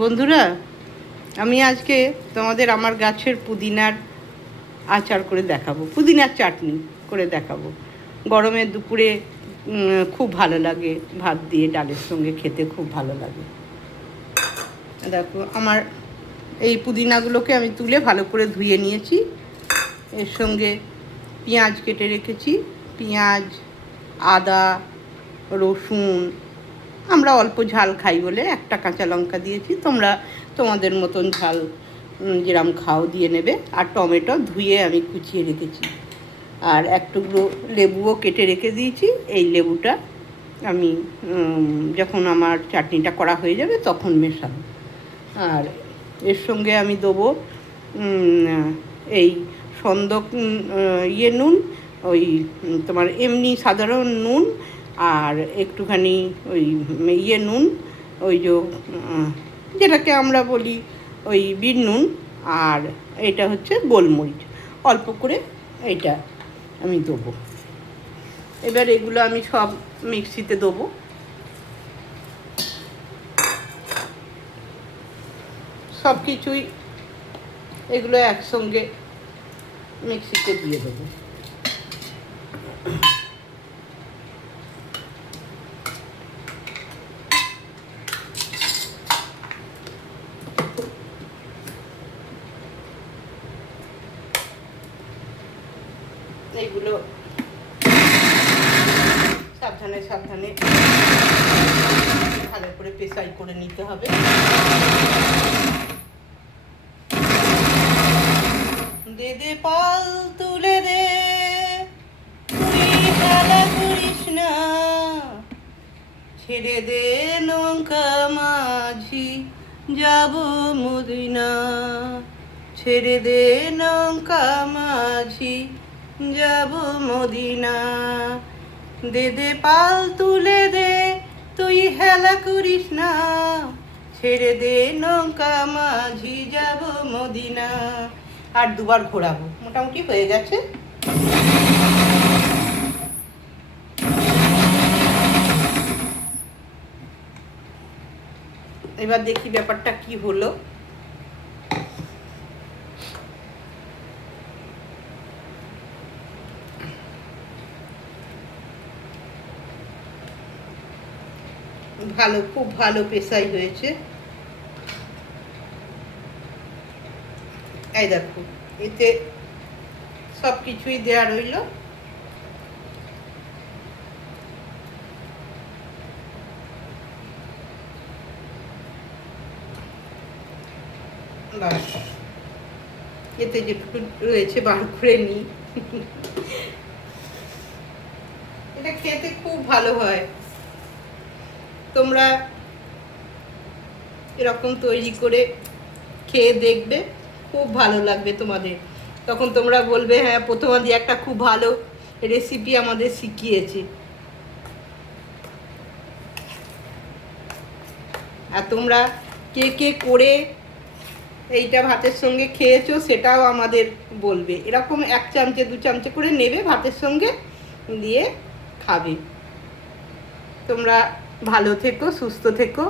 বন্ধুরা, আমি আজকে তোমাদের আমার গাছের পুদিনার আচার করে দেখাবো, পুদিনার চাটনি করে দেখাবো। গরমের দুপুরে খুব ভালো লাগে, ভাত দিয়ে ডালের সঙ্গে খেতে খুব ভালো লাগে। দেখো, আমার এই পুদিনাগুলোকে আমি তুলে ভালো করে ধুয়ে নিয়েছি। এর সঙ্গে পেঁয়াজ কেটে রেখেছি, পেঁয়াজ, আদা, রসুন, আমরা অল্প ঝাল খাই বলে একটা কাঁচা লঙ্কা দিয়েছি। তোমরা তোমাদের মতন ঝাল যেরকম খাও দিয়ে নেবে। আর টমেটো ধুয়ে আমি কুচিয়ে রেখেছি। আর এক টুকরো লেবুও কেটে রেখে দিয়েছি। এই লেবুটা আমি যখন আমার চাটনিটা করা হয়ে যাবে তখন মেশাবো। আর এর সঙ্গে আমি দেবো এই সন্দক নুন, ওই তোমার এমনি সাধারণ নুন, আর একটুখানি ওই নুন, ওই যেটাকে আমরা বলি ওই বিট নুন, আর এটা হচ্ছে গোলমরিচ অল্প করে, এইটা আমি দেবো। এবার এগুলো আমি সব মিক্সিতে দেবো। সব কিছুই এগুলো একসঙ্গে মিক্সিতে দিয়ে দেবো। এইগুলো সাবধানে সাবধানে ভালো করে পেশাই করে নিতে হবে। দে দে পাল তুলে দে, তুই খেলা করিস না, ছেড়ে দে নৌকা মাঝি যাব মদিনা, ছেড়ে দে নৌকা মাঝি যাব মদিনা। দে দে পাল তুলে দে, তুই হেলা করিস না, ছেড়ে দে নৌকা মাঝি যাব মদিনা। আর দুবার ঘোরাবো, মোটামুটি হয়ে গেছে। এবার দেখি ব্যাপারটা কি হলো। ভালো, খুব ভালো পেশাই হয়েছে। এই দেখো, এতে সব কিছুই দেওয়া রইল। বাস, এতে যেটুকু রয়েছে বার করে নিই। এটা খেতে খুব ভালো হয়। তোমরা এরকম তৈরি করে খেয়ে দেখবে, খুব ভালো লাগবে তোমাদের। তখন তোমরা বলবে, হ্যাঁ প্রথমাদি একটা খুব ভালো রেসিপি আমাদের শিখিয়েছে। আর তোমরা কে কে করে এইটা ভাতের সঙ্গে খেয়েছো সেটাও আমাদের বলবে। এরকম 1 চামচে 2 চামচে করে নেবে, ভাতের সঙ্গে দিয়ে খাবে। তোমরা ভালো থেকো, সুস্থ থেকো।